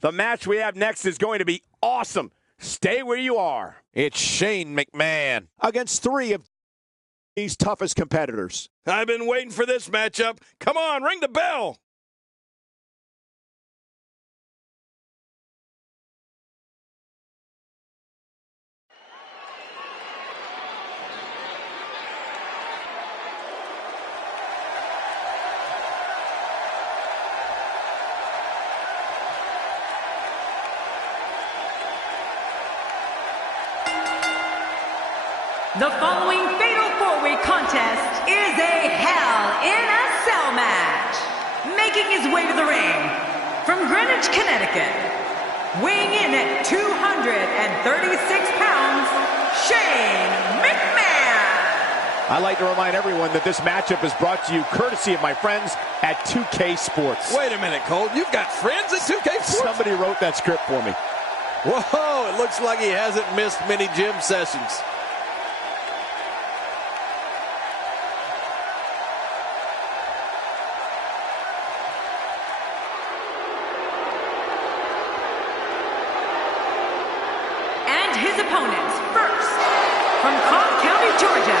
The match we have next is going to be awesome. Stay where you are. It's Shane McMahon against three of these toughest competitors. I've been waiting for this matchup. Come on, ring the bell. The following fatal four-way contest is a Hell in a Cell match. Making his way to the ring from Greenwich, Connecticut, weighing in at 236 pounds, Shane McMahon. I'd like to remind everyone that this matchup is brought to you courtesy of my friends at 2K Sports. Wait a minute, Cole. You've got friends at 2K Sports? Somebody wrote that script for me. Whoa, it looks like he hasn't missed many gym sessions. His opponents, first, from Cobb County, Georgia,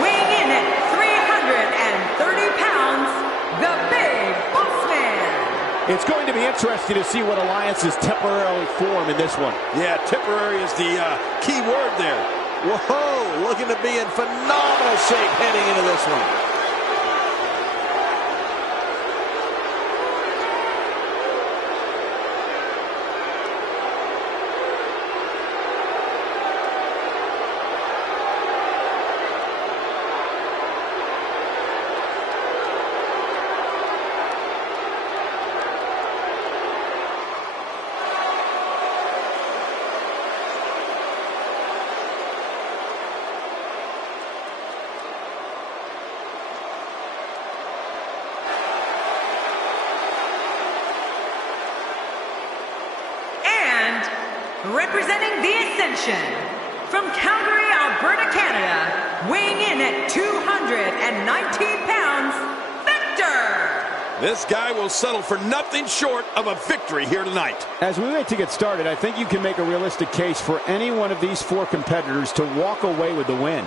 weighing in at 330 pounds, the Big Boss Man. It's going to be interesting to see what alliances temporarily form in this one. Yeah, temporary is the key word there. Whoa, looking to be in phenomenal shape heading into this one. Representing the Ascension, from Calgary, Alberta, Canada, weighing in at 219 pounds, Viktor! This guy will settle for nothing short of a victory here tonight. As we wait to get started, I think you can make a realistic case for any one of these four competitors to walk away with the win.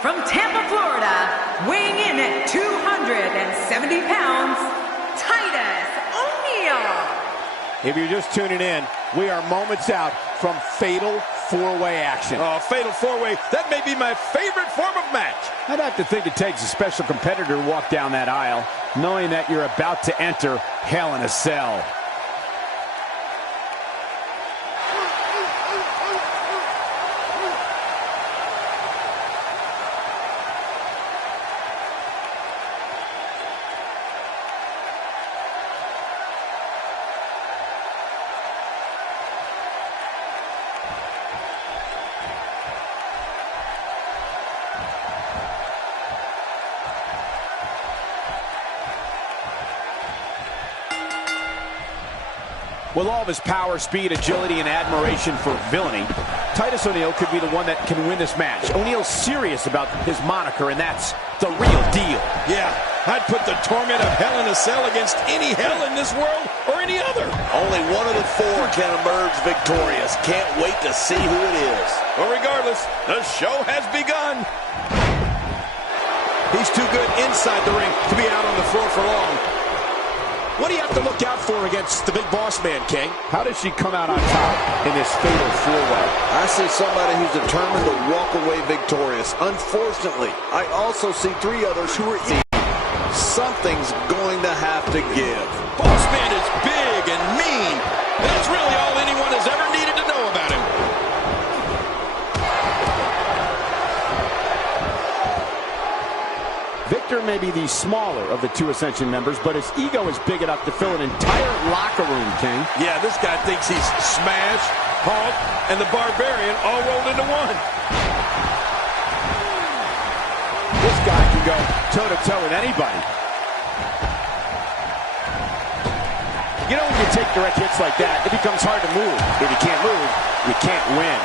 From Tampa, Florida, weighing in at 270 pounds, Titus O'Neil. If you're just tuning in, we are moments out from fatal four-way action. Oh, fatal four-way. That may be my favorite form of match. I'd have to think it takes a special competitor to walk down that aisle, knowing that you're about to enter Hell in a Cell. With all of his power, speed, agility, and admiration for villainy, Titus O'Neil could be the one that can win this match. O'Neil's serious about his moniker, and that's the real deal. Yeah, I'd put the torment of Hell in a Cell against any hell in this world or any other. Only one of the four can emerge victorious. Can't wait to see who it is. But regardless, the show has begun. He's too good inside the ring to be out on the floor for long. What do you have to look out for against the Big Boss Man, King? How does she come out on top in this fatal four-way? I see somebody who's determined to walk away victorious. Unfortunately, I also see three others who are easy. Something's going to have to give. Boss man is big and mean. That's really all anyone has ever needed to know about him. Viktor may be the smaller of the two Ascension members, but his ego is big enough to fill an entire locker room, King. Yeah, this guy thinks he's Smash, Hulk, and the Barbarian all rolled into one. This guy can go toe-to-toe with anybody. You know, when you take direct hits like that, it becomes hard to move. If you can't move, you can't win.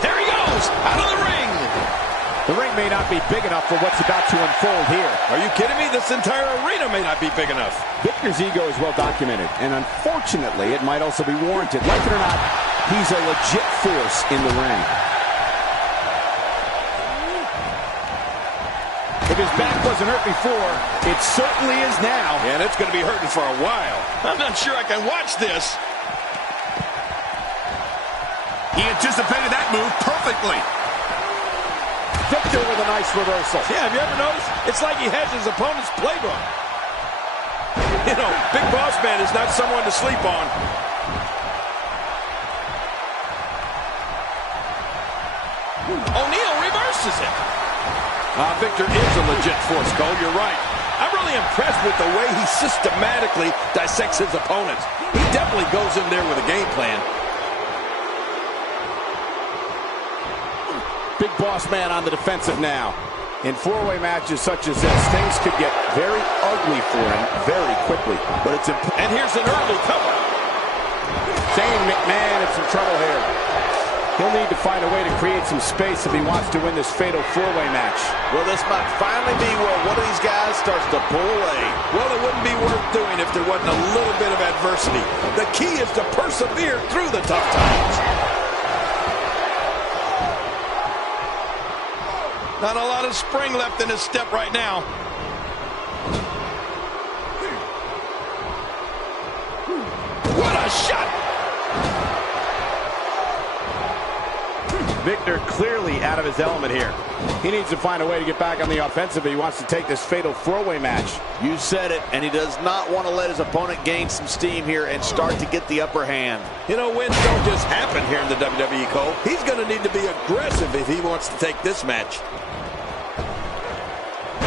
There he goes, out of the ring. The ring may not be big enough for what's about to unfold here. Are you kidding me? This entire arena may not be big enough. Viktor's ego is well documented, and unfortunately, it might also be warranted. Like it or not, he's a legit force in the ring. If his back wasn't hurt before, it certainly is now. And it's going to be hurting for a while. I'm not sure I can watch this. He anticipated that move perfectly. Viktor with a nice reversal. Yeah, have you ever noticed? It's like he has his opponent's playbook. You know, Big Boss Man is not someone to sleep on. O'Neal reverses it. Viktor is a legit force, Cole. You're right. I'm really impressed with the way he systematically dissects his opponents. He definitely goes in there with a game plan. Big Boss Man on the defensive now. In four-way matches such as this, things could get very ugly for him very quickly. But it's and here's an early cover. Shane McMahon in some trouble here. He'll need to find a way to create some space if he wants to win this fatal four-way match. Well, this might finally be where one of these guys starts to pull away. Well, it wouldn't be worth doing if there wasn't a little bit of adversity. The key is to persevere through the tough times. Not a lot of spring left in his step right now. What a shot! Viktor clearly out of his element here. He needs to find a way to get back on the offensive if he wants to take this fatal four-way match. You said it, and he does not want to let his opponent gain some steam here and start to get the upper hand. You know, wins don't just happen here in the WWE, Cole. He's going to need to be aggressive if he wants to take this match.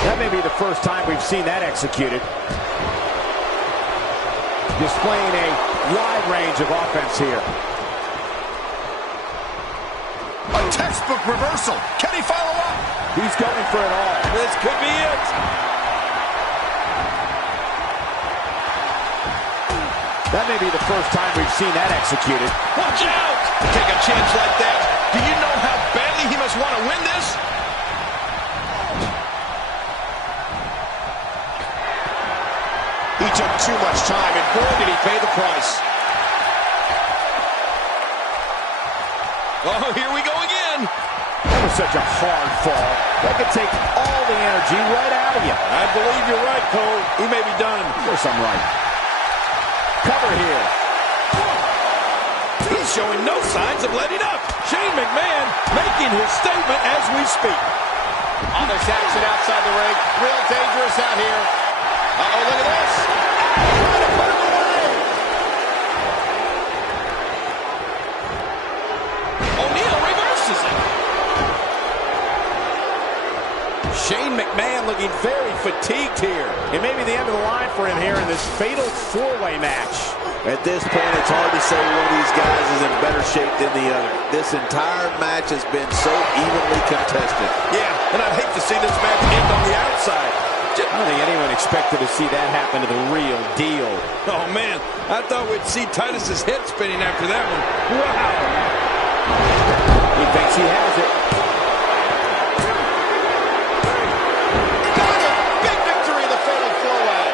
That may be the first time we've seen that executed. Displaying a wide range of offense here. A textbook reversal. Can he follow up? He's going for it all. This could be it. That may be the first time we've seen that executed. Watch out! Take a chance like that. Do you know how badly he must want to win this? He took too much time, and boy, did he pay the price. Oh, here we go again. That was such a hard fall. That could take all the energy right out of you. I believe you're right, Cole. He may be done. Of course I'm right. Cover here. He's showing no signs of letting up. Shane McMahon making his statement as we speak. Oh, there's action outside the ring. Real dangerous out here. Uh-oh, look at this. Trying to put him away. O'Neal reverses it. Shane McMahon looking very fatigued here. It may be the end of the line for him here in this fatal four-way match. At this point, it's hard to say one of these guys is in better shape than the other. This entire match has been so evenly contested. Yeah, and I'd hate to see this match end on the outside. I don't think anyone expected to see that happen to the real deal. Oh, man, I thought we'd see Titus's head spinning after that one. Wow. He thinks he has it. Got it! Big victory in the fatal four-way.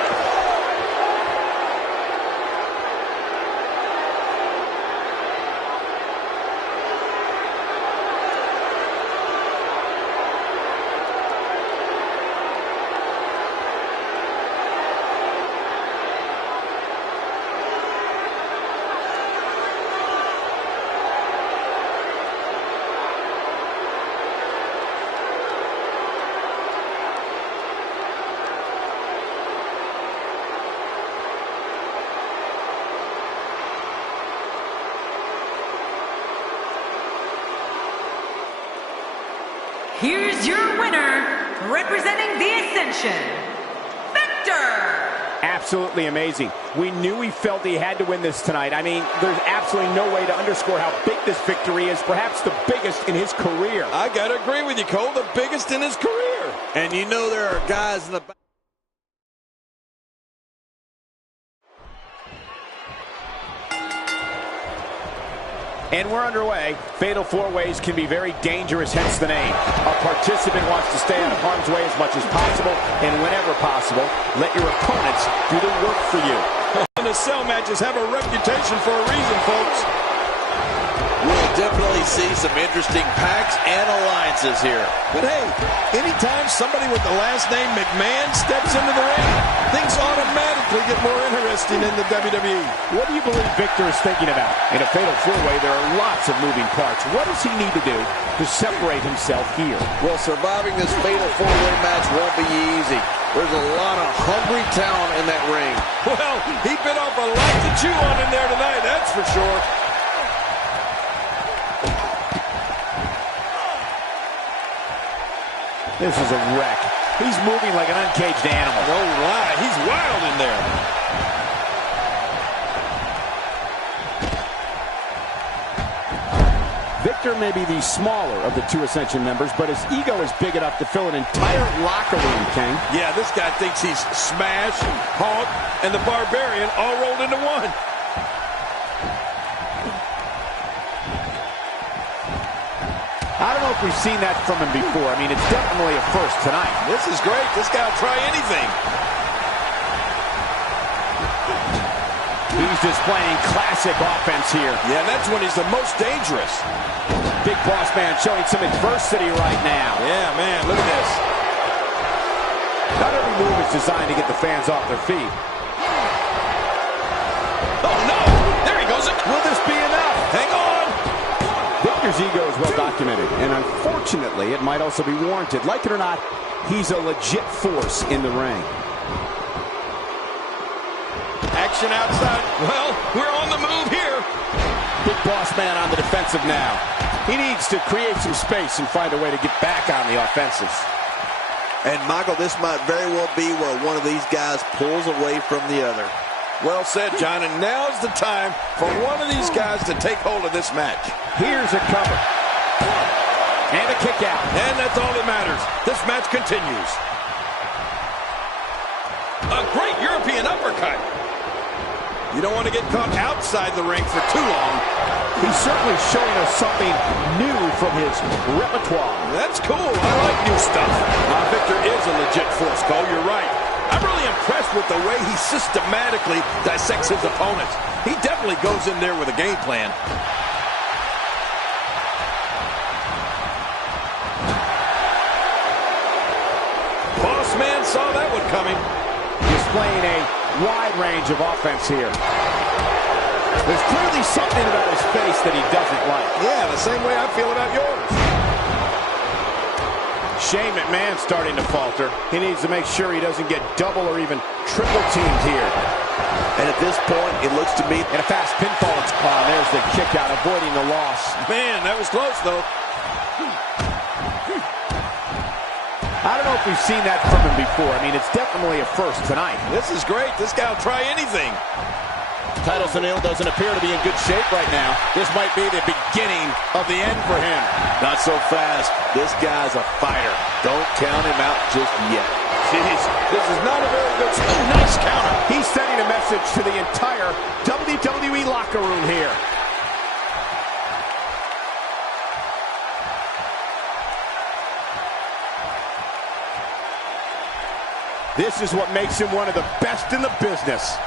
here's your winner, representing the Ascension, Viktor! Absolutely amazing. We knew he felt he had to win this tonight. I mean, there's absolutely no way to underscore how big this victory is, perhaps the biggest in his career. I gotta agree with you, Cole, the biggest in his career. And you know there are guys in the back. And we're underway. Fatal four-ways can be very dangerous, hence the name. A participant wants to stay out of harm's way as much as possible, and whenever possible, let your opponents do the work for you. And the cell matches have a reputation for a reason, folks. We'll definitely see some interesting packs and alliances here. But hey, anytime somebody with the last name Mcmahon steps into the ring, things automatically get more interesting in the WWE. What do you believe Viktor is thinking about? In a fatal four-way, there are lots of moving parts. What does he need to do to separate himself here? Well, surviving this fatal four-way match won't be easy. There's a lot of hungry talent in that ring. Well, he bit off a lot to chew on in there tonight, that's for sure. This is a wreck. He's moving like an uncaged animal. No lie, he's wild in there. Viktor may be the smaller of the two Ascension members, but his ego is big enough to fill an entire locker room, King. Yeah, this guy thinks he's Smash, Hulk, and the Barbarian all rolled into one. I don't know if we've seen that from him before. I mean, it's definitely a first tonight. This is great. This guy will try anything. He's displaying classic offense here. Yeah, that's when he's the most dangerous. Big Boss Man showing some adversity right now. Yeah, man, look at this. Not every move is designed to get the fans off their feet. Oh, no! There he goes. Will this be enough? Hang on. Viktor's ego is well documented, and unfortunately, it might also be warranted. Like it or not, he's a legit force in the ring. Action outside. Well, we're on the move here. Big Boss Man on the defensive now. He needs to create some space and find a way to get back on the offensive. And, Michael, this might very well be where one of these guys pulls away from the other. Well said, John, and now's the time for one of these guys to take hold of this match. Here's a cover. And a kick out. And that's all that matters. This match continues. A great European uppercut. You don't want to get caught outside the ring for too long. He's certainly showing us something new from his repertoire. That's cool. I like new stuff. Viktor is a legit force, Cole. You're right. I'm really impressed with the way he systematically dissects his opponents. He definitely goes in there with a game plan. Boss Man saw that one coming. Displaying a wide range of offense here. There's clearly something about his face that he doesn't like. Yeah, the same way I feel about yours. Shane McMahon's starting to falter. He needs to make sure he doesn't get double or even triple teamed here. And at this point, it looks to me... And a fast pinfall. There's the kick out, avoiding the loss. Man, that was close, though. I don't know if we've seen that from him before. I mean, it's definitely a first tonight. This is great. This guy will try anything. Titus doesn't appear to be in good shape right now. This might be the beginning of the end for him. Not so fast. This guy's a fighter. Don't count him out just yet. Jeez, this is not a very good... Oh, nice counter. He's sending a message to the entire WWE locker room here. This is what makes him one of the best in the business.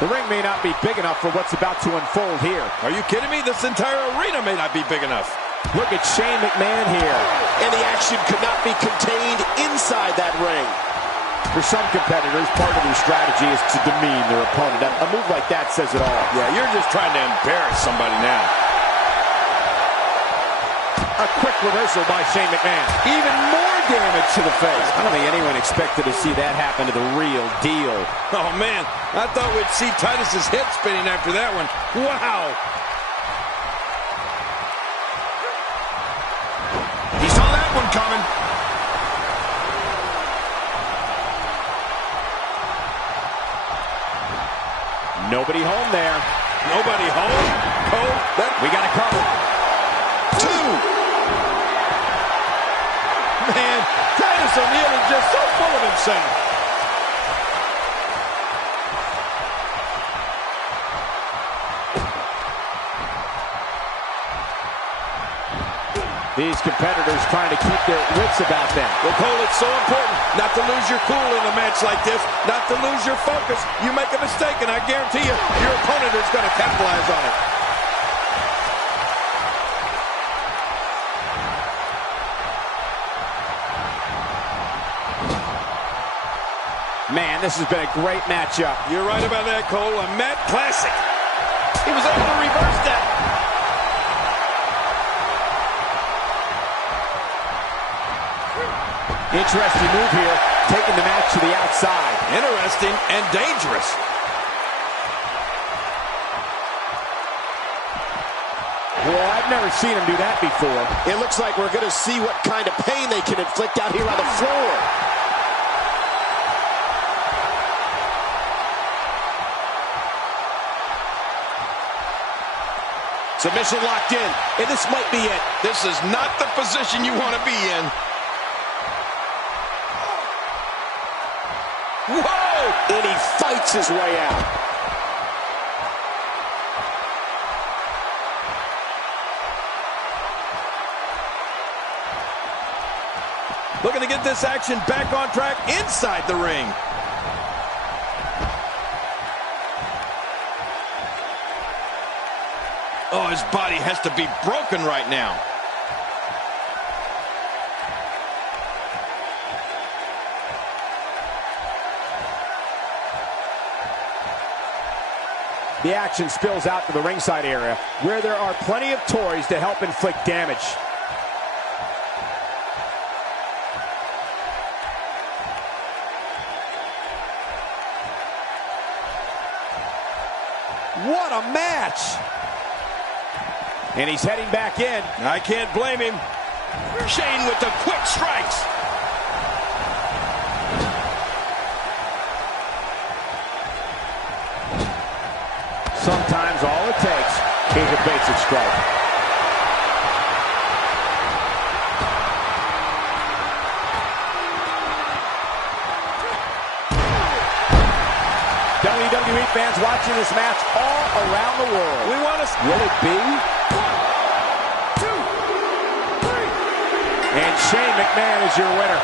The ring may not be big enough for what's about to unfold here. Are you kidding me? This entire arena may not be big enough. Look at Shane McMahon here. And the action could not be contained inside that ring. For some competitors, part of their strategy is to demean their opponent. A move like that says it all. Yeah, you're just trying to embarrass somebody now. A quick reversal by Shane McMahon. Even more damage to the face. I don't think anyone expected to see that happen to the real deal. Oh, man. I thought we'd see Titus's head spinning after that one. Wow. He saw that one coming. Nobody home there. Nobody home? Cole? We got a cover. 2. Man, Titus O'Neil is just so full of himself. These competitors trying to keep their wits about them. Well, Cole, it's so important not to lose your cool in a match like this, not to lose your focus. You make a mistake, and I guarantee you, your opponent is going to capitalize on it. Man, this has been a great matchup. You're right about that, Cole. A Matt classic. He was able to reverse that. Interesting move here, taking the match to the outside. Interesting and dangerous. Well, I've never seen him do that before. It looks like we're going to see what kind of pain they can inflict out here on the floor. Submission locked in, and this might be it. This is not the position you want to be in. Whoa! And he fights his way out. Looking to get this action back on track inside the ring. Oh, his body has to be broken right now. The action spills out to the ringside area, where there are plenty of toys to help inflict damage. What a match! And he's heading back in. I can't blame him. Shane with the quick strikes. Sometimes all it takes is a basic strike. WWE fans watching this match all around the world. We want to... Will it be? 1, 2, 3. And Shane McMahon is your winner.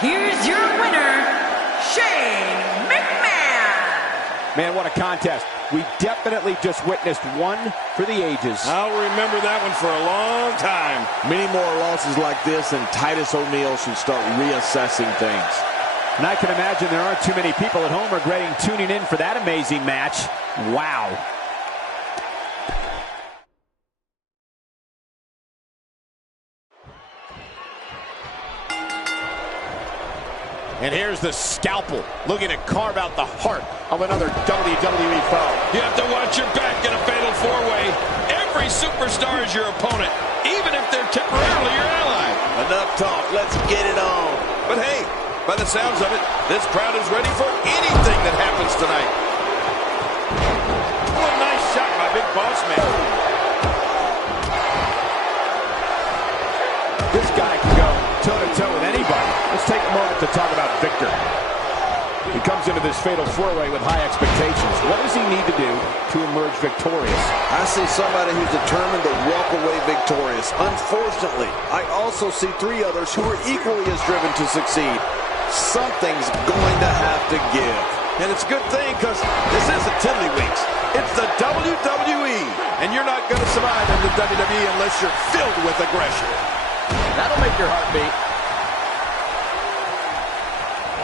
Here's your winner, Shane McMahon. Man, what a contest. We definitely just witnessed one for the ages. I'll remember that one for a long time. Many more losses like this, and Titus O'Neil should start reassessing things. And I can imagine there aren't too many people at home regretting tuning in for that amazing match. Wow. And here's the scalpel, looking to carve out the heart of another WWE foe. You have to watch your back in a fatal four-way. Every superstar is your opponent, even if they're temporarily your ally. Enough talk, let's get it on. But hey, by the sounds of it, this crowd is ready for anything that happens tonight. He comes into this fatal four-way with high expectations. What does he need to do to emerge victorious? I see somebody who's determined to walk away victorious. Unfortunately, I also see three others who are equally as driven to succeed. Something's going to have to give. And it's a good thing, because this isn't Tiddlywinks. It's the WWE. And you're not going to survive in the WWE unless you're filled with aggression. That'll make your heart beat.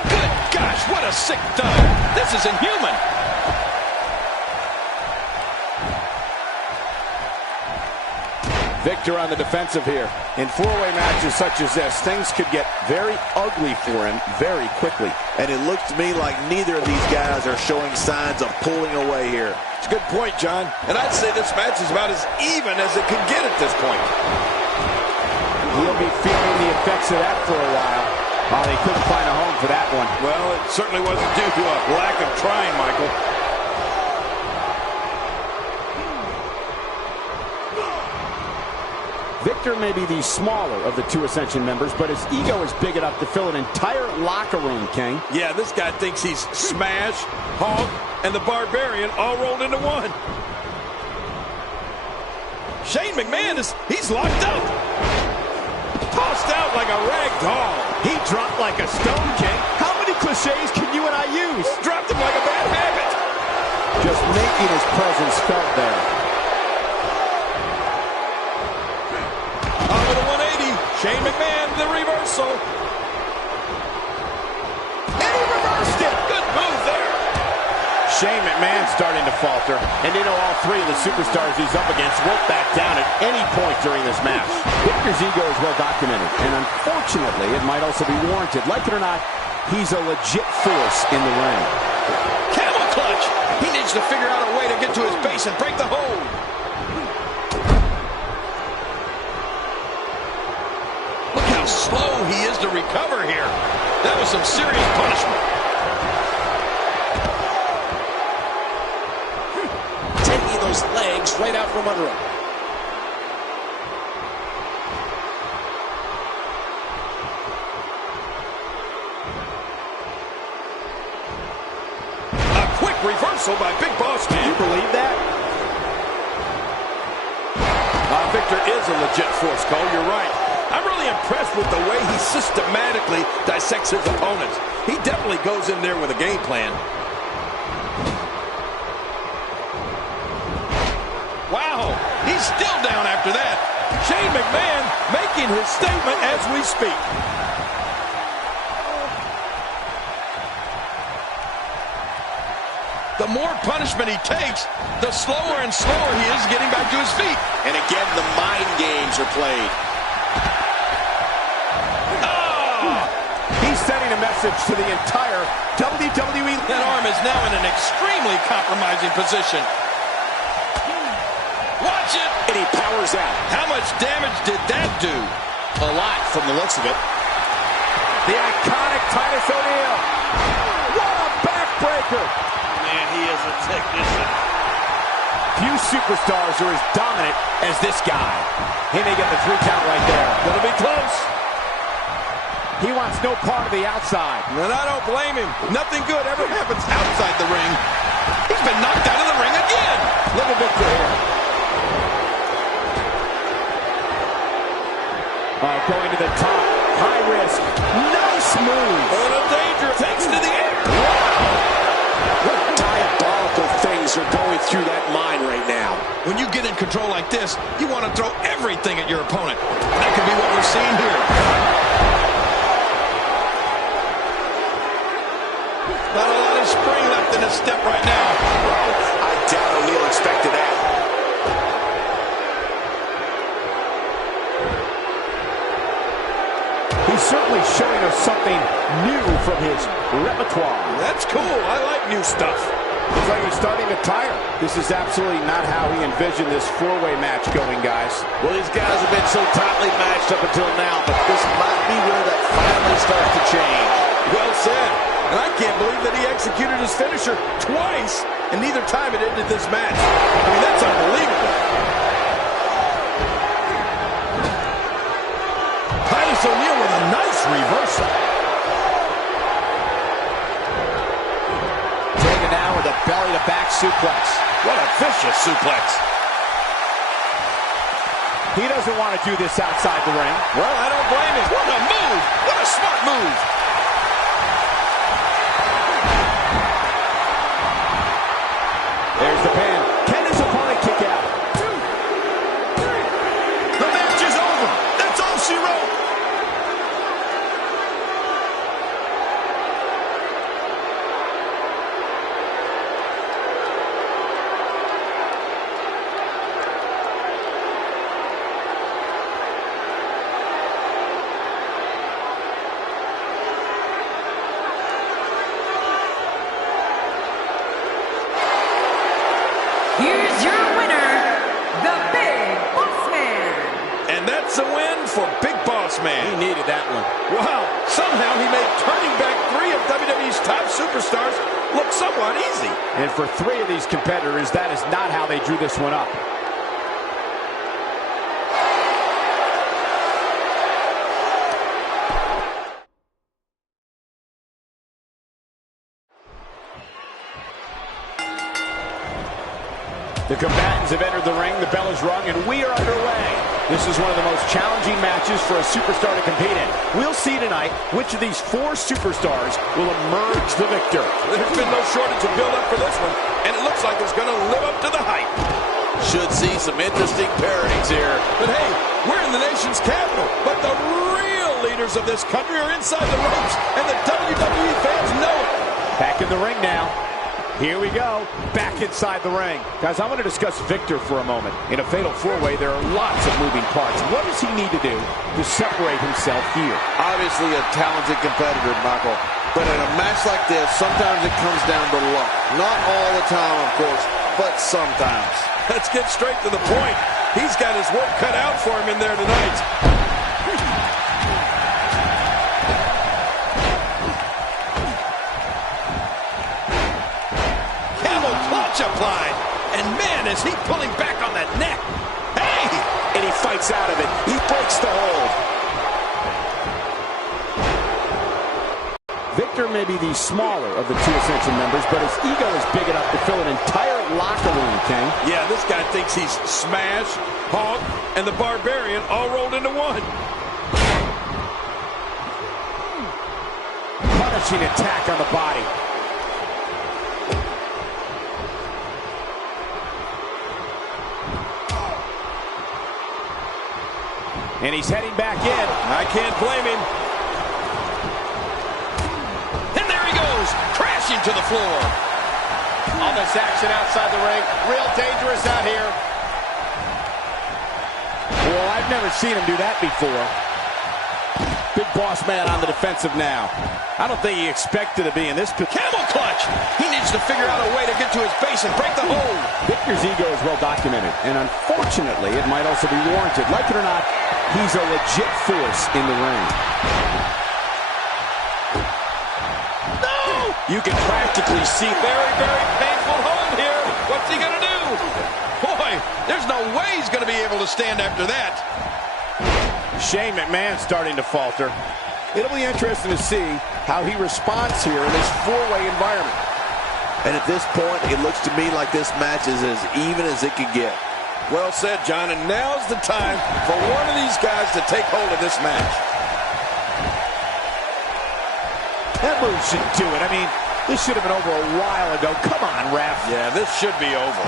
Good gosh, what a sick dive. This is inhuman. Viktor on the defensive here. In four-way matches such as this, things could get very ugly for him very quickly. And it looks to me like neither of these guys are showing signs of pulling away here. It's a good point, John. And I'd say this match is about as even as it could get at this point. He'll be feeling the effects of that for a while. Oh, they couldn't find a home for that one. Well, it certainly wasn't due to a lack of trying, Michael. Viktor may be the smaller of the two Ascension members, but his ego is big enough to fill an entire locker room, King. Yeah, this guy thinks he's Smash, Hulk, and the Barbarian all rolled into one. Shane McMahon he's locked up. Tossed out like a rag doll. He dropped like a stone, King. How many cliches can you and I use? Dropped him like a bad habit. Just making his presence felt there. Over the 180. Shane McMahon, the reversal. And he reversed it. Good move there. Shane McMahon starting to falter. And you know all three of the superstars he's up against won't back down at any point during this match. Viktor's ego is well documented. And unfortunately, it might also be warranted. Like it or not, he's a legit force in the ring. Camel clutch. He needs to figure out a way to get to his base and break the hold. Look how slow he is to recover here. That was some serious punishment. Taking those legs right out from under him. A quick reversal by Big Boss Man. Do you believe that? Viktor is a legit force, Cole. You're right. I'm really impressed with the way he systematically dissects his opponents. He definitely goes in there with a game plan. Wow, he's still down after that. Shane McMahon making his statement as we speak. The more punishment he takes, the slower and slower he is getting back to his feet. And again, the mind games are played. He's sending a message to the entire WWE. That arm is now in an extremely compromising position. Watch it! And he powers out. How much damage did that do? A lot from the looks of it. The iconic Titus O'Neil. What a backbreaker! Man, he is a technician. Few superstars are as dominant as this guy. He may get the 3 count right there. Gonna be close. He wants no part of the outside. And I don't blame him. Nothing good ever happens outside the ring. He's been knocked out of the ring again. Look at Viktor here. Going to the top. High risk. Nice move. Oh, the danger. Takes to the air. What diabolical things are going through that mind right now. When you get in control like this, you want to throw everything at your opponent. That could be what we're seeing here. Not a lot of spring left in his step right now. I doubt O'Neil expected that. He's certainly showing us something new from his repertoire. That's cool. I like new stuff. Looks like he's starting to tire. This is absolutely not how he envisioned this 4-way match going, guys. Well, these guys have been so tightly matched up until now, but this might be where that finally starts to change. Well said. And I can't believe that he executed his finisher twice, and neither time it ended this match. I mean, that's unbelievable. Titus O'Neil with a nice reversal. belly-to-back suplex. What a vicious suplex. He doesn't want to do this outside the ring. Well, I don't blame him. What a move. What a smart move. There's the pin. Can his opponent kick out? 2, 3. The match is over. That's all she wrote. Here's your winner, the Big Boss Man. And that's a win for Big Boss Man. He needed that one. Wow, somehow he made turning back 3 of WWE's top superstars look somewhat easy. And for 3 of these competitors, that is not how they drew this one up. The combatants have entered the ring, the bell is rung, and we are underway. This is one of the most challenging matches for a superstar to compete in. We'll see tonight which of these 4 superstars will emerge the victor. There's been no shortage of build-up for this one, and it looks like it's going to live up to the hype. Should see some interesting pairings here. But hey, we're in the nation's capital, but the real leaders of this country are inside the ropes, and the WWE fans know it. Back in the ring now. Here we go, back inside the ring. Guys, I want to discuss Viktor for a moment. In a fatal 4-way, there are lots of moving parts. What does he need to do to separate himself here? Obviously a talented competitor, Michael. But in a match like this, sometimes it comes down to luck. Not all the time, of course, but sometimes. Let's get straight to the point. He's got his work cut out for him in there tonight. Applied, and man, is he pulling back on that neck. Hey! And he fights out of it. He breaks the hold. Viktor may be the smaller of the 2 Ascension members, but his ego is big enough to fill an entire locker room, King. Yeah, this guy thinks he's Smash, Hawk, and the Barbarian all rolled into one. Punishing attack on the body. And he's heading back in. I can't blame him. And there he goes, crashing to the floor. All this action outside the ring, real dangerous out here. Well, I've never seen him do that before. Big Boss Man on the defensive now. I don't think he expected to be in this. Camel clutch. He needs to figure out a way to get to his base and break the hold. Viktor's ego is well documented, and unfortunately, it might also be warranted. Like it or not, he's a legit force in the ring. No! You can practically see very, very painful hold here. What's he going to do? Boy, there's no way he's going to be able to stand after that. Shane McMahon starting to falter. It'll be interesting to see how he responds here in this 4-way environment. And at this point, it looks to me like this match is as even as it could get. Well said, John, and now's the time for one of these guys to take hold of this match. That move should do it. I mean, this should have been over a while ago. Come on, ref. Yeah, this should be over.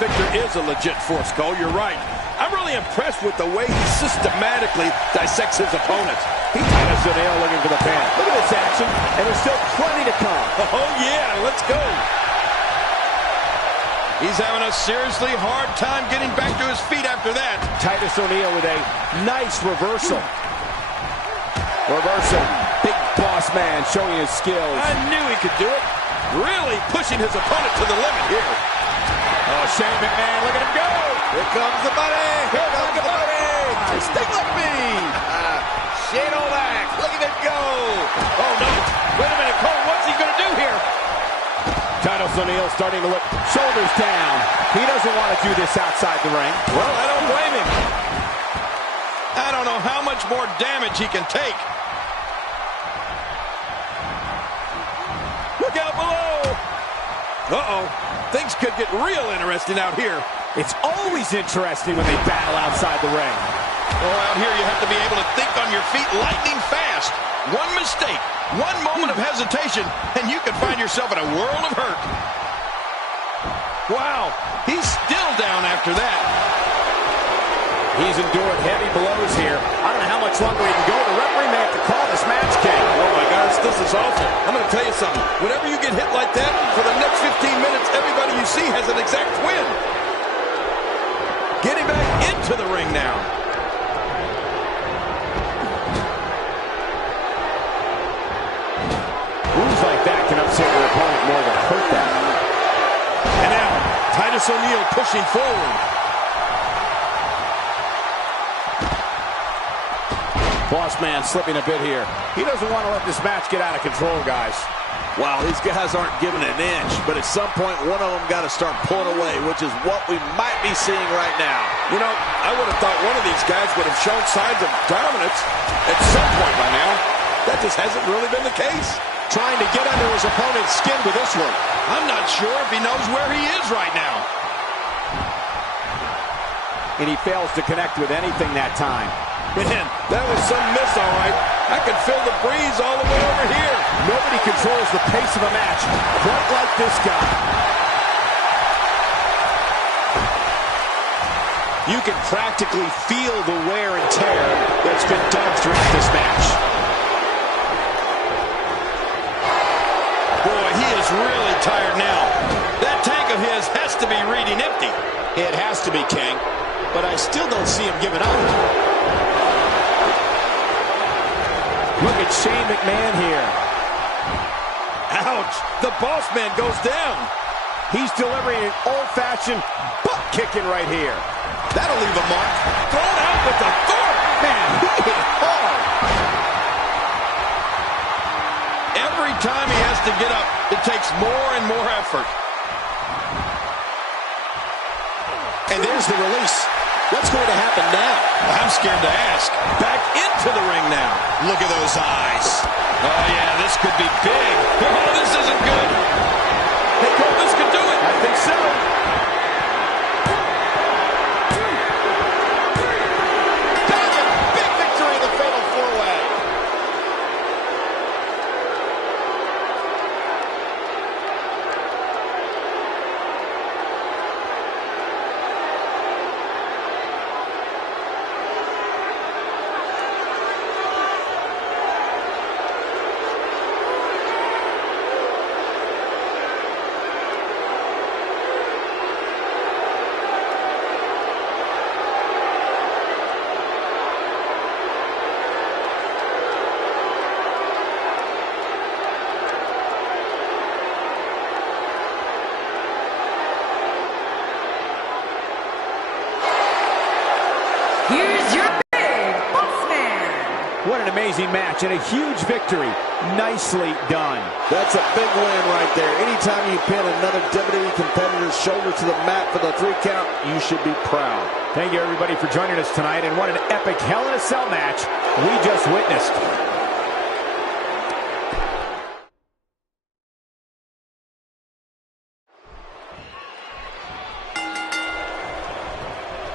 Viktor is a legit force, Cole. You're right. I'm really impressed with the way he systematically dissects his opponents. Titus looking for the pin. Look at this action, and there's still plenty to come. Oh, yeah, let's go. He's having a seriously hard time getting back to his feet after that. Titus O'Neil with a nice reversal. Reversal. Big Boss Man showing his skills. I knew he could do it. Really pushing his opponent to the limit here. Oh, Shane McMahon, look at him go. Here comes the buddy. Here comes the buddy. Stick like me. Shane O'Mac, look at it go. Oh, no. Wait a minute, Cole. What's he going to do here? Titus O'Neil starting to look shoulders down. He doesn't want to do this outside the ring. Well, I don't blame him. I don't know how much more damage he can take. Look out below. Uh-oh. Things could get real interesting out here. It's always interesting when they battle outside the ring. Oh, out here you have to be able to think on your feet lightning fast. One mistake, one moment of hesitation, and you could find yourself in a world of hurt. Wow, he's still down after that. He's endured heavy blows here. I don't know how much longer he can go. The referee may have to call this match, King. Oh, my gosh, this is awful. I'm going to tell you something. Whenever you get hit like that, for the next 15 minutes, everybody you see has an exact win. Getting back into the ring now. Moves like that can upset your opponent more than hurt them. And now, Titus O'Neil pushing forward. Boss man slipping a bit here. He doesn't want to let this match get out of control, guys. Wow, these guys aren't giving an inch, but at some point, one of them got to start pulling away, which is what we might be seeing right now. You know, I would have thought one of these guys would have shown signs of dominance at some point by now. That just hasn't really been the case. Trying to get under his opponent's skin with this one. I'm not sure if he knows where he is right now. And he fails to connect with anything that time. Man, that was some miss, all right. I can feel the breeze all the way over here. Nobody controls the pace of a match quite like this guy. You can practically feel the wear and tear that's been done throughout this match. Boy, he is really tired now. That tank of his has to be reading empty. It has to be, King, but I still don't see him giving up. Look at Shane McMahon here. Ouch! The boss man goes down. He's delivering an old-fashioned butt kicking right here. That'll leave a mark. Thrown out with authority. Man, he hit hard. Every time he has to get up, it takes more and more effort. And there's the release. What's going to happen now? I'm scared to ask. Back into the ring now. Look at those eyes. Oh, yeah, this could be big. Oh, this isn't good. Hey, Cole, this could do it. I think so. That's a big victory in the Fatal 4-Way. Here's your big boss man. What an amazing match and a huge victory. Nicely done. That's a big win right there. Anytime you pin another WWE competitor's shoulder to the mat for the 3 count, you should be proud. Thank you, everybody, for joining us tonight. And what an epic Hell in a Cell match we just witnessed.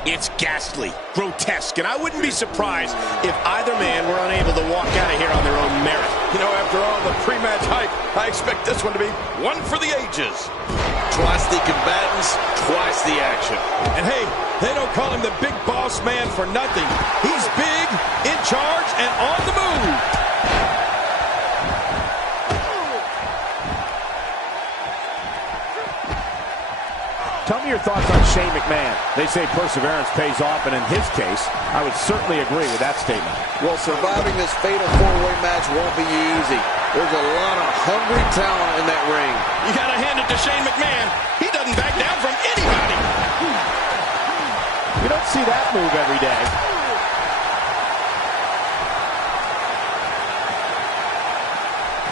It's ghastly, grotesque, and I wouldn't be surprised if either man were unable to walk out of here on their own merit. You know, after all the pre-match hype, I expect this one to be one for the ages. Twice the combatants, twice the action. And hey, they don't call him the big boss man for nothing. He's big, in charge, and on the move. Tell me your thoughts on Shane McMahon. They say perseverance pays off, and in his case, I would certainly agree with that statement. Well, surviving this fatal 4-way match won't be easy. There's a lot of hungry talent in that ring. You gotta hand it to Shane McMahon. He doesn't back down from anybody. You don't see that move every day.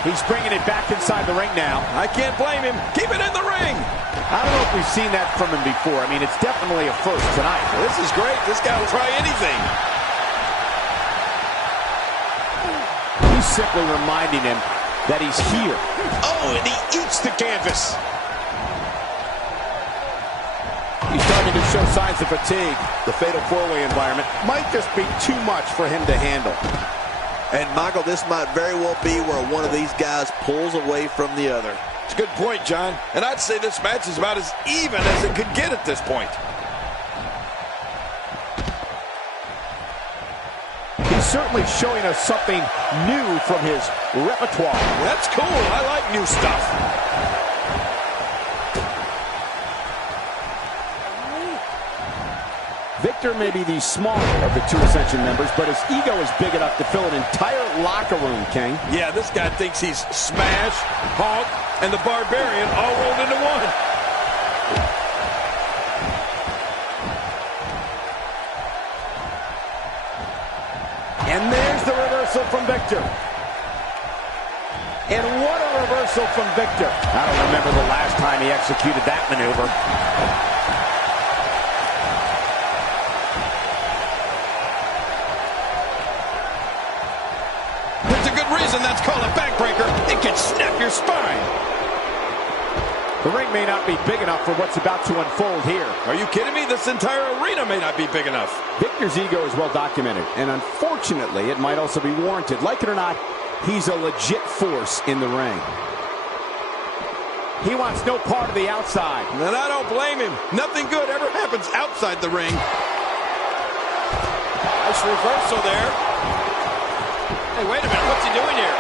He's bringing it back inside the ring now. I can't blame him. Keep it in the ring. I don't know if we've seen that from him before. I mean, it's definitely a first tonight. This is great. This guy will try anything. He's simply reminding him that he's here. Oh, and he eats the canvas. He's starting to show signs of fatigue. The fatal four-way environment might just be too much for him to handle. And, Michael, this might very well be where one of these guys pulls away from the other. It's a good point, John. And I'd say this match is about as even as it could get at this point. He's certainly showing us something new from his repertoire. That's cool. I like new stuff. Victor may be the smaller of the two Ascension members, but his ego is big enough to fill an entire locker room, King. Yeah, this guy thinks he's Smash, Hulk, and the Barbarian all rolled into one. And there's the reversal from Victor. And what a reversal from Victor. I don't remember the last time he executed that maneuver. And that's called a backbreaker. It can snap your spine. The ring may not be big enough for what's about to unfold here. Are you kidding me? This entire arena may not be big enough. Victor's ego is well documented, and unfortunately, it might also be warranted. Like it or not, he's a legit force in the ring. He wants no part of the outside. And I don't blame him. Nothing good ever happens outside the ring. Nice reversal there. Hey, wait a minute, what's he doing here?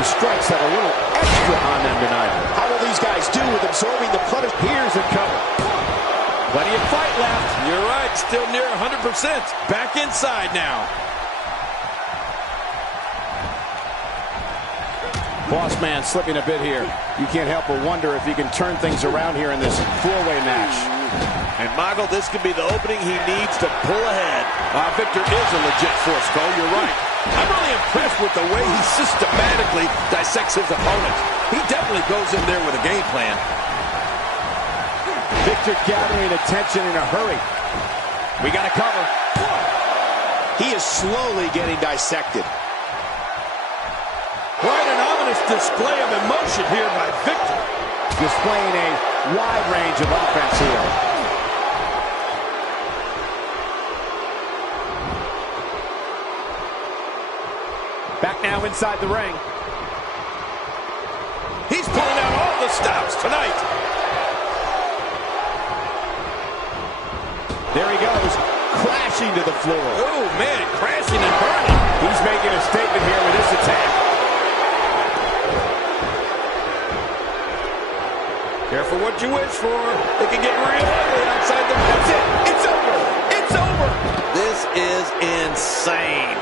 The strikes have a little extra on them tonight. How will these guys do with absorbing the punishment? Here's a cover. Plenty of fight left. You're right, still near 100%. Back inside now. Boss man slipping a bit here. You can't help but wonder if he can turn things around here in this four-way match. And, Michael, this could be the opening he needs to pull ahead. Victor is a legit force, Cole. You're right. I'm really impressed with the way he systematically dissects his opponent. He definitely goes in there with a game plan. Victor gathering attention in a hurry. We got a cover. He is slowly getting dissected. Quite an ominous display of emotion here by Victor. Displaying a wide range of offense here. Back now inside the ring. He's pulling out all the stops tonight. There he goes, crashing to the floor. Oh, man, crashing and burning. He's making a statement here with this attack. Careful what you wish for. It can get real ugly outside the... That's it. It's over. It's over. This is insane.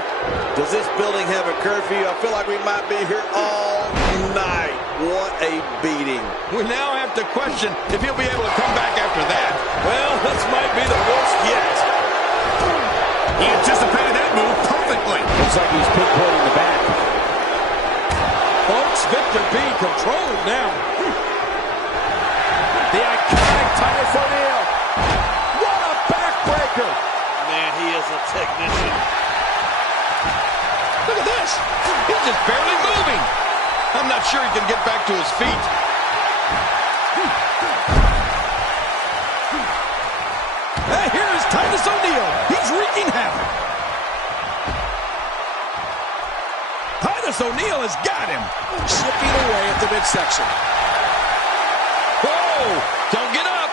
Does this building have a curfew? I feel like we might be here all night. What a beating. We now have to question if he'll be able to come back after that. Well, this might be the worst yet. He anticipated that move perfectly. Looks like he's pinpointing the back. Folks, Victor being controlled now. The iconic Titus O'Neil. What a backbreaker. Man, he is a technician. Look at this. He's just barely moving. I'm not sure he can get back to his feet. Hey, here is Titus O'Neil. He's wreaking havoc. Titus O'Neil has got him. Chipping away at the midsection. Whoa! Don't get up.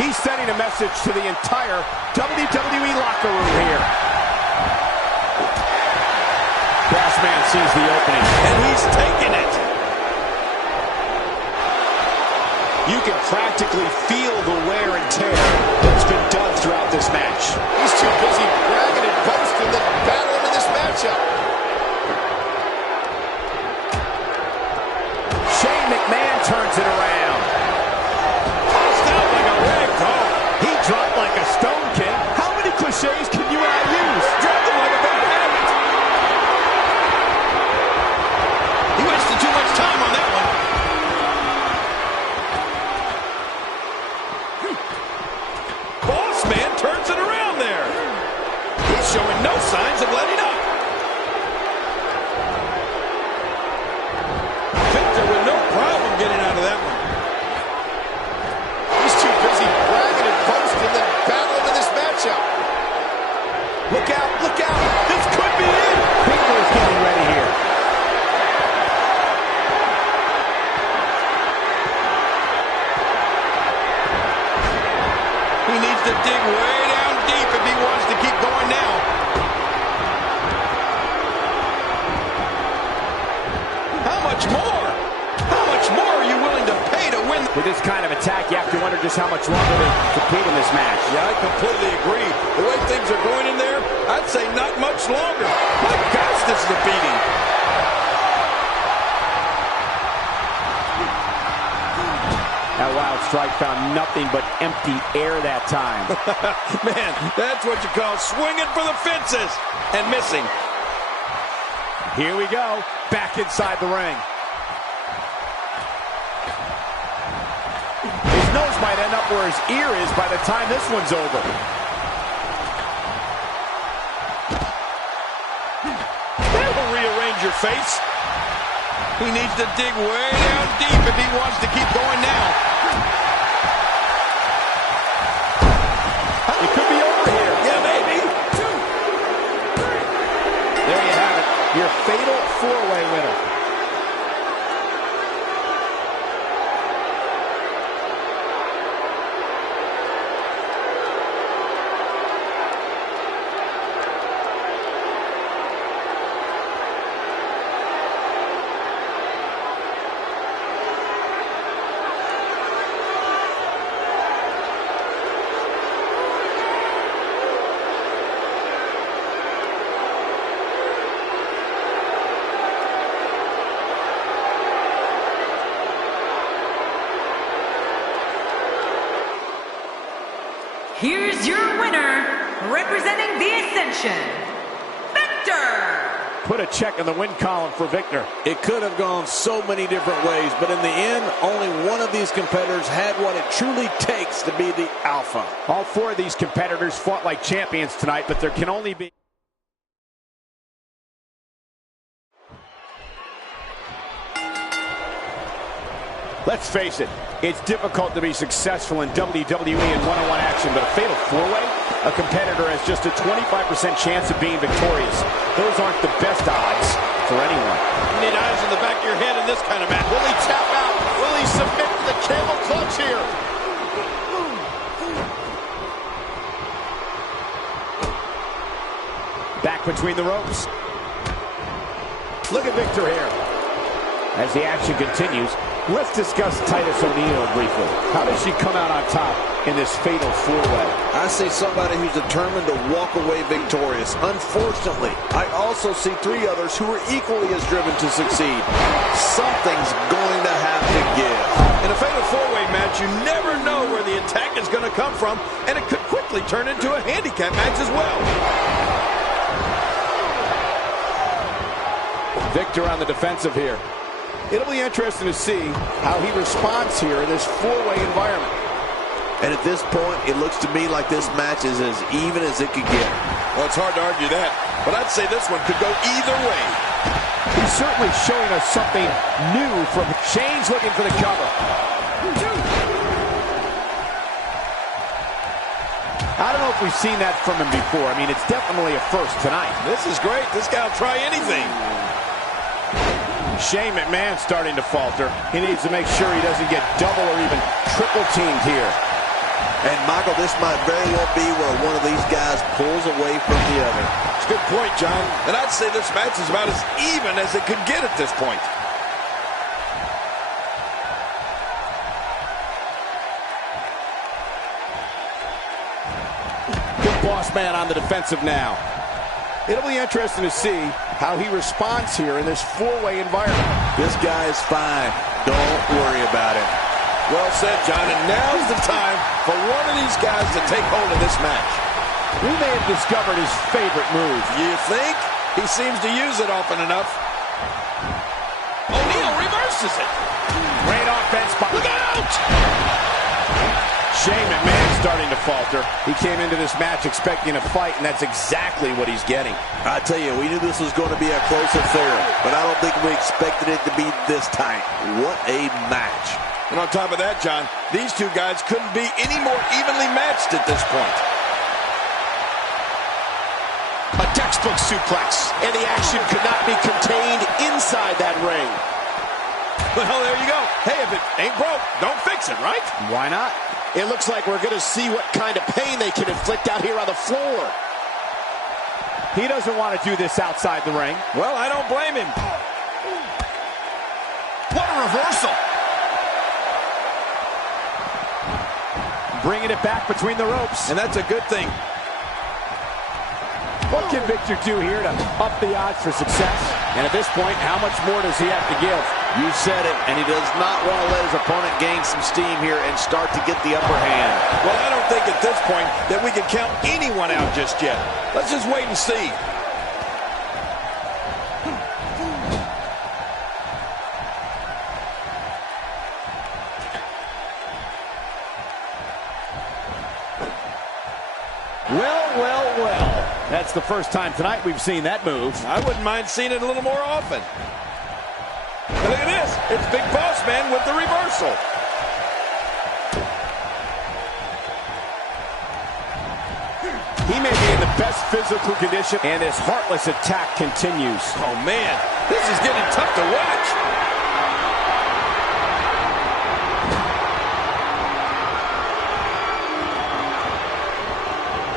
He's sending a message to the entire WWE locker room here. Boss man sees the opening. And he's taking it. You can practically feel the wear and tear that's been done throughout this match. He's too busy bragging and boasting than battling in this matchup. Mcmahon turns it around. Tossed out like a rag doll. He dropped like a stone, King. How many cliches can you and I use? Dropped him like a bad habit. He wasted too much time on that one. Boss man turns it around there. He's showing no signs of letting up. Getting out of that one. He's too busy bragging and boasting to dig way down deep if he wants to keep going now. How much more? How much more are you willing to pay to win? With this kind of attack, you have to wonder just how much longer they can compete in this match. Yeah, I completely agree. The way things are going in there, I'd say not much longer. My gosh, this is a beating. That wild strike found nothing but empty air that time. Man, that's what you call swinging for the fences and missing. Here we go, back inside the ring. His nose might end up where his ear is by the time this one's over. That'll rearrange your face. He needs to dig way down deep if he wants to keep going now. It could be over here. Yeah, maybe. 2, 3. There you have it, your fatal four-way winner. Here's your winner, representing the Ascension, Viktor! Put a check in the win column for Viktor. It could have gone so many different ways, but in the end, only one of these competitors had what it truly takes to be the alpha. All four of these competitors fought like champions tonight, but there can only be... Let's face it, it's difficult to be successful in WWE in one-on-one action, but a fatal four-way? A competitor has just a 25% chance of being victorious. Those aren't the best odds for anyone. You need eyes in the back of your head in this kind of match. Will he tap out? Will he submit to the camel clutch here? Back between the ropes. Look at Viktor here. As the action continues, let's discuss Titus O'Neil briefly. How does she come out on top in this fatal four-way? I see somebody who's determined to walk away victorious. Unfortunately, I also see three others who are equally as driven to succeed. Something's going to have to give. In a fatal four-way match, you never know where the attack is going to come from, and it could quickly turn into a handicap match as well. Viktor on the defensive here. It'll be interesting to see how he responds here in this four-way environment. And at this point, it looks to me like this match is as even as it could get. Well, it's hard to argue that, but I'd say this one could go either way. He's certainly showing us something new from Shane's looking for the cover. I don't know if we've seen that from him before. I mean, it's definitely a first tonight. This is great. This guy will try anything. Shane McMahon starting to falter. He needs to make sure he doesn't get double or even triple teamed here. And Michael, this might very well be where one of these guys pulls away from the other. It's a good point, John. And I'd say this match is about as even as it could get at this point. Good boss man on the defensive now. It'll be interesting to see how he responds here in this four-way environment. This guy's fine. Don't worry about it. Well said, John. And now's the time for one of these guys to take hold of this match. We may have discovered his favorite move. You think? He seems to use it often enough. O'Neil reverses it. Great offense. Look out! Shane McMahon starting to falter. He came into this match expecting a fight, and that's exactly what he's getting. I tell you, we knew this was going to be a close affair, but I don't think we expected it to be this tight. What a match. And on top of that, John, these two guys couldn't be any more evenly matched at this point. A textbook suplex, and the action could not be contained inside that ring. Well, there you go. Hey, if it ain't broke, don't fix it, right? Why not? It looks like we're going to see what kind of pain they can inflict out here on the floor. He doesn't want to do this outside the ring. Well, I don't blame him. What a reversal. Bringing it back between the ropes. And that's a good thing. What can Viktor do here to up the odds for success? And at this point, how much more does he have to give? You said it, and he does not want to let his opponent gain some steam here and start to get the upper hand. Well, I don't think at this point that we can count anyone out just yet. Let's just wait and see. Well. That's the first time tonight we've seen that move. I wouldn't mind seeing it a little more often. And look at this. It's Big Boss Man with the reversal. He may be in the best physical condition, and his heartless attack continues. Oh, man. This is getting tough to watch.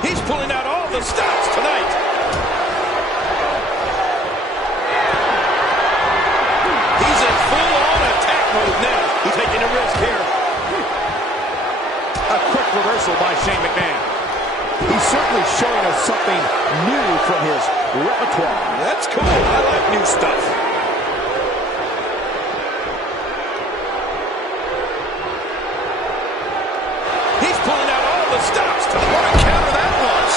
He's pulling out all the stops tonight. He's in full-on attack mode now. He's taking a risk here. A quick reversal by Shane McMahon. He's certainly showing us something new from his repertoire. That's cool. I like new stuff. He's pulling out all the stops tonight. What a counter that was.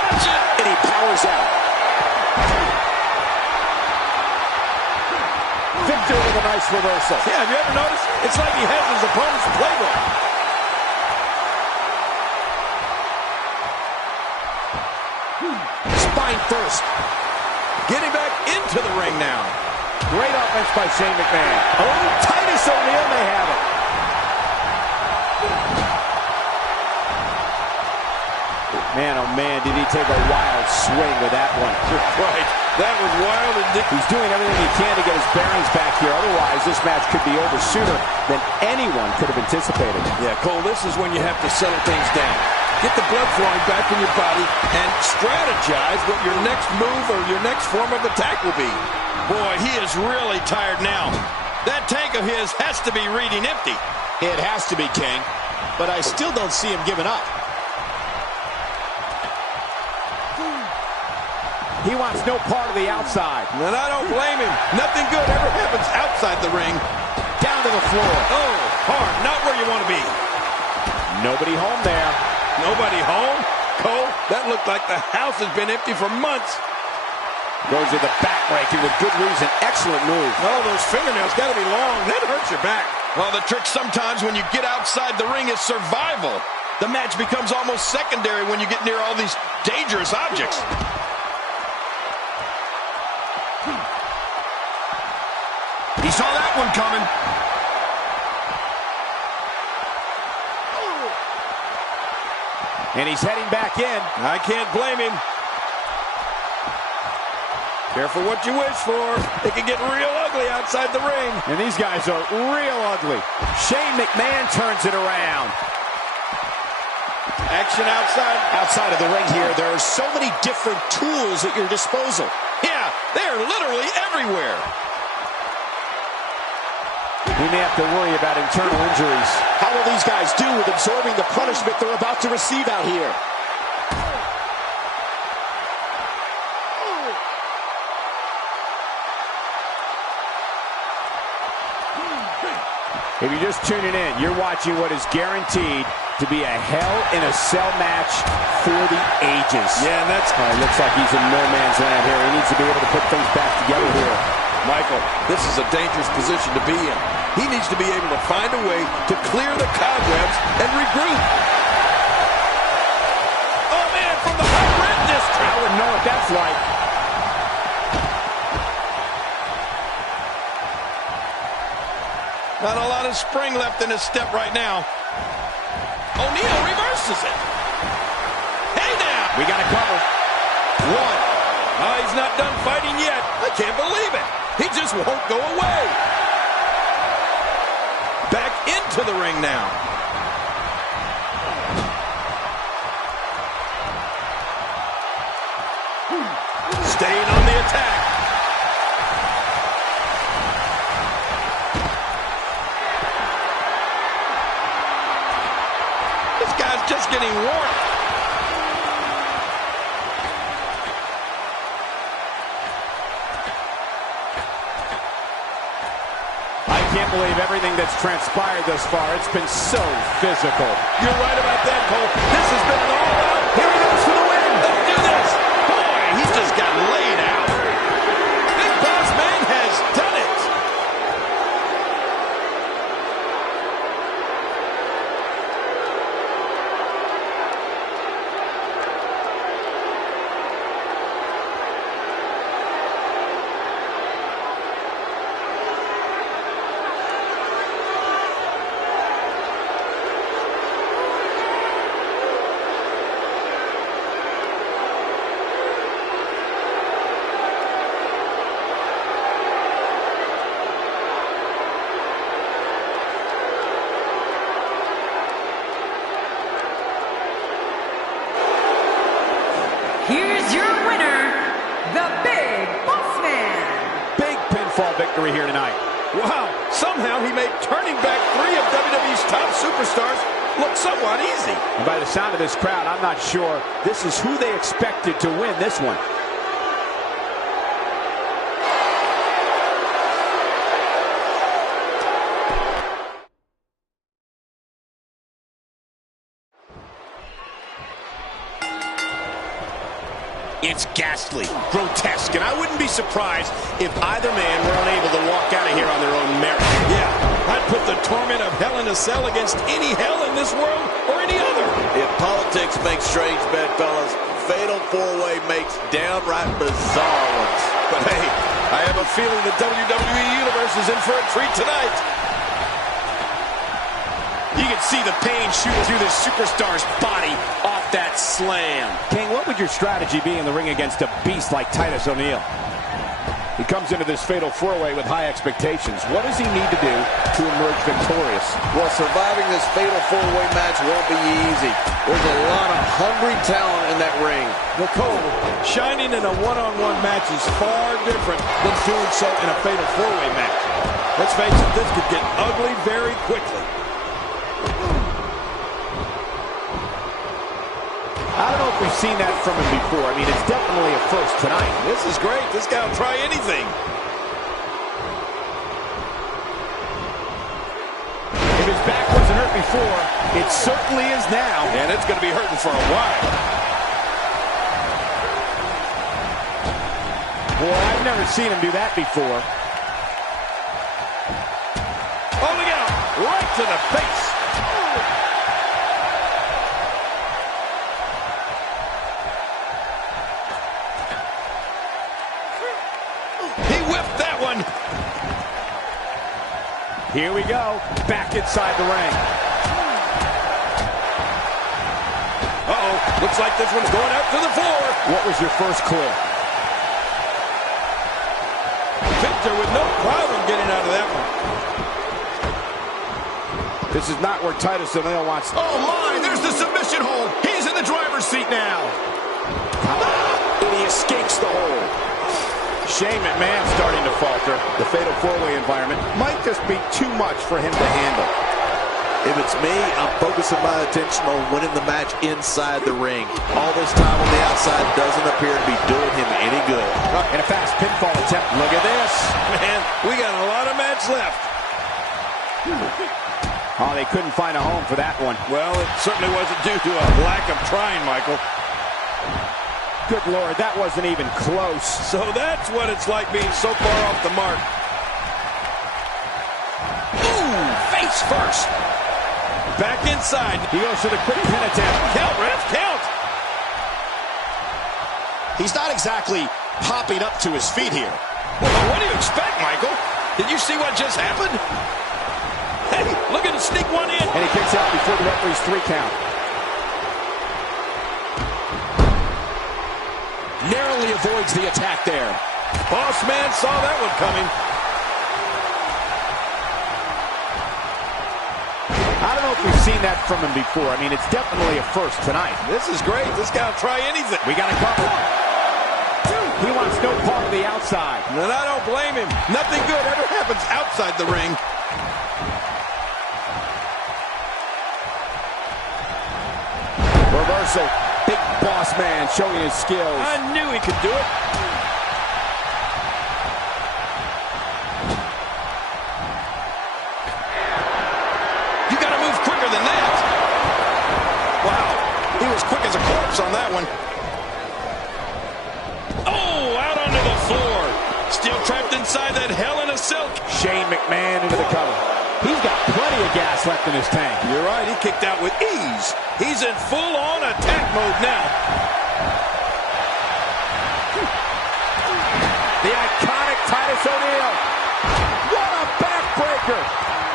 Watch it. And he powers out. Viktor with a nice reversal. Yeah, have you ever noticed? It's like he has his opponent's playbook. Spine first. Getting back into the ring now. Great offense by Shane McMahon. Oh, Titus O'Neil may have it. Man, oh man, did he take a wild swing with that one. Right. That was wild and He's doing everything he can to get his bearings back here. Otherwise, this match could be over sooner than anyone could have anticipated. Yeah, Cole, this is when you have to settle things down. Get the blood flowing back in your body and strategize what your next move or your next form of attack will be. Boy, he is really tired now. That tank of his has to be reading empty. It has to be, King. But I still don't see him giving up. He wants no part of the outside. And I don't blame him. Nothing good ever happens outside the ring. Down to the floor. Oh, hard. Not where you want to be. Nobody home there. Nobody home? Cole, that looked like the house has been empty for months. Goes to the backbreaking with good reason. Excellent move. Oh, those fingernails got to be long. That hurts your back. Well, the trick sometimes when you get outside the ring is survival. The match becomes almost secondary when you get near all these dangerous objects. He saw that one coming. And he's heading back in. I can't blame him. Careful what you wish for. It can get real ugly outside the ring. And these guys are real ugly. Shane McMahon turns it around. Action outside. Outside of the ring here, there are so many different tools at your disposal. Yeah, they're literally everywhere. He may have to worry about internal injuries. How will these guys do with absorbing the punishment they're about to receive out here? If you're just tuning in, you're watching what is guaranteed to be a Hell in a Cell match for the ages. Yeah, and that's... looks like he's in no man's land here. He needs to be able to put things back together here. Michael, this is a dangerous position to be in. He needs to be able to find a way to clear the cobwebs and regroup. Oh, man, from the high red district. I wouldn't know what that's like. Not a lot of spring left in his step right now. O'Neil reverses it. Hey, now. We got to cover. One. Oh, he's not done fighting yet. I can't believe it. He just won't go away. now. Staying on the attack. This guy's just getting warm. I can't believe everything that's transpired thus far. It's been so physical. You're right about that, Cole. This has been an all-out. Here he goes for the win. Let's do this. Boy, he's just got laid out. Big Boss Man has done it. Here's your winner, the Big Boss Man. Big pinfall victory here tonight. Wow, somehow he made turning back 3 of WWE's top superstars look somewhat easy. And by the sound of this crowd, I'm not sure this is who they expected to win this one. It's ghastly, grotesque, and I wouldn't be surprised if either man were unable to walk out of here on their own merit. Yeah, I'd put the torment of Hell in a Cell against any hell in this world or any other. If politics makes strange bedfellas, fatal four-way makes downright bizarre ones. But hey, I have a feeling the WWE Universe is in for a treat tonight. You can see the pain shooting through this superstar's body off that slam. King, what would your strategy be in the ring against a beast like Titus O'Neil? He comes into this fatal four-way with high expectations. What does he need to do to emerge victorious? Well, surviving this fatal four-way match won't be easy. There's a lot of hungry talent in that ring. Nicole, shining in a one-on-one match is far different than doing so in a fatal four-way match. Let's face it, this could get ugly very quickly. I don't know if we've seen that from him before. I mean, it's definitely a first tonight. This is great. This guy will try anything. If his back wasn't hurt before, it certainly is now. And it's going to be hurting for a while. Boy, I've never seen him do that before. Oh, look out. Right to the face. Here we go, back inside the ring. Uh-oh, looks like this one's going out to the floor. What was your first clue? Viktor with no problem getting out of that one. This is not where Titus O'Neil wants. Oh my, there's the submission hold. He's in the driver's seat now. And he escapes the hold. Shane McMahon starting to falter. The fatal four-way environment might just be too much for him to handle. If it's me, I'm focusing my attention on winning the match inside the ring. All this time on the outside doesn't appear to be doing him any good. And a fast pinfall attempt. Look at this. Man, we got a lot of match left. Oh, they couldn't find a home for that one. Well, it certainly wasn't due to a lack of trying, Michael. Good Lord, that wasn't even close. So that's what it's like being so far off the mark. Ooh, face first. Back inside. He goes for the quick pin attempt. Count, ref, count. He's not exactly popping up to his feet here. Well, what do you expect, Michael? Did you see what just happened? Hey, look at him sneak one in. And he kicks out before the referee's 3 count. Narrowly avoids the attack there. Boss Man saw that one coming. I don't if we've seen that from him before. I mean, it's definitely a first tonight. This is great. This guy will try anything. We got to cover. He wants no part of the outside. And I don't blame him. Nothing good ever happens outside the ring. Reversal. Big boss man showing his skills. I knew he could do it. You got to move quicker than that. Wow. He was quick as a corpse on that one. Oh, out onto the floor. Still trapped inside that Hell in a Cell. Shane McMahon into the cover. He's got plenty of gas left in his tank. You're right. He kicked out with ease. He's in full-on attack mode now. The iconic Titus O'Neil. What a backbreaker.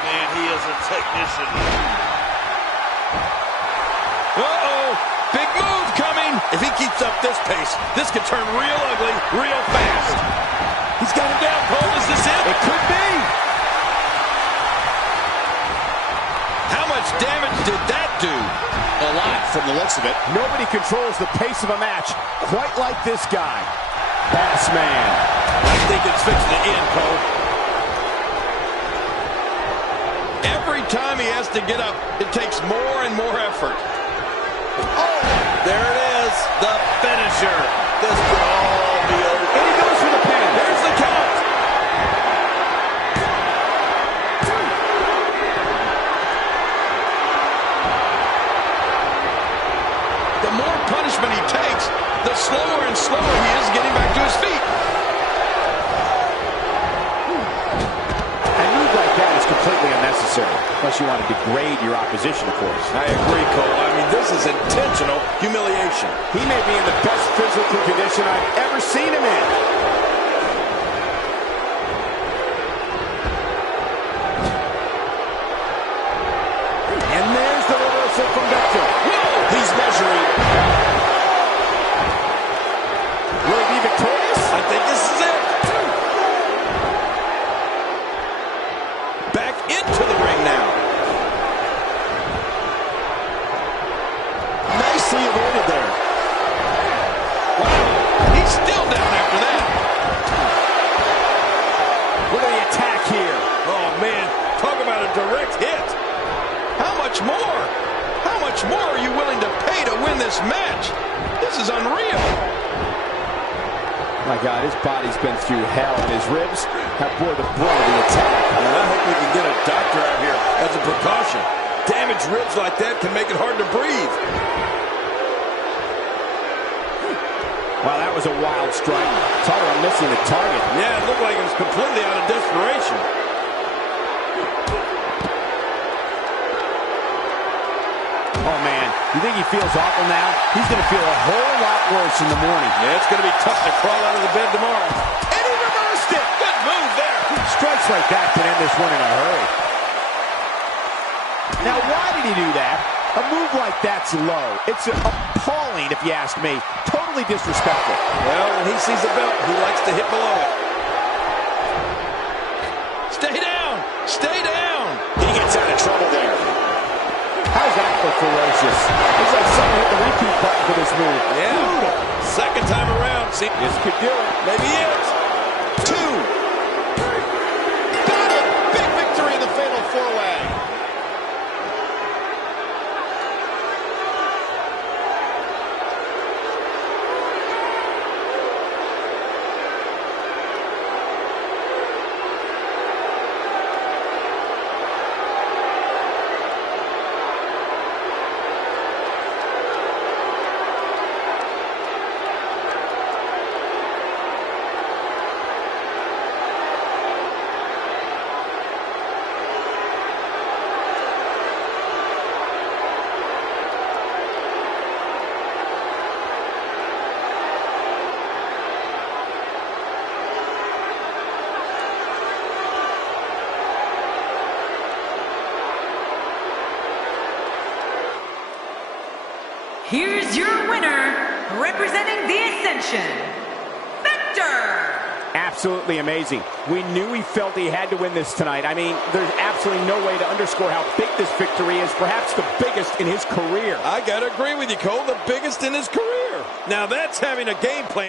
Man, he is a technician. Uh-oh. Big move coming. If he keeps up this pace, this could turn real ugly real fast. He's got him down, Cole. Is this it? It could be. How much damage did that do? A lot from the looks of it. Nobody controls the pace of a match quite like this guy. Boss man. I think it's fixing to end, Cole. Every time he has to get up, it takes more and more effort. Oh, there it is. The finisher. This could all be over. And he goes for the pin. There's the count. The more punishment he takes, the slower and slower he is getting back to his feet. A move like that is completely unnecessary, unless you want to degrade your opposition, of course. I agree, Cole. I mean, this is intentional humiliation. He may be in the best physical condition I've ever seen him in. And there's the reversal from Viktor. He's measuring. Will he be victorious? I think this is it. Back into the ring now. Nicely avoided there. Wow. He's still down after that. Look at the attack here. Oh, man. Talk about a direct hit. How much more? How much more are you willing to pay to win this match? This is unreal. My God, his body's been through hell, and his ribs have bore the brunt of the attack. And I hope we can get a doctor out here as a precaution. Damaged ribs like that can make it hard to breathe. Wow, that was a wild strike. Talk about missing the target. Yeah, it looked like it was completely out of desperation. Oh, man, you think he feels awful now? He's going to feel a whole lot worse in the morning. Yeah, it's going to be tough to crawl out of the bed tomorrow. And he reversed it! Good move there. Strikes like that can end this one in a hurry. Now, why did he do that? A move like that's low. It's appalling, if you ask me. Totally disrespectful. Well, when he sees the belt, he likes to hit below it. Stay down! Stay down! He gets out of trouble there. How's that for ferocious? Looks like someone hit the repeat button for this move. Yeah. Brutal. Second time around. See, This could do it. maybe it. 2. Got it! Big victory in the fatal four-way. Here's your winner, representing the Ascension, Viktor! Absolutely amazing. We knew he felt he had to win this tonight. I mean, there's absolutely no way to underscore how big this victory is, perhaps the biggest in his career. I got to agree with you, Cole, the biggest in his career. Now that's having a game plan.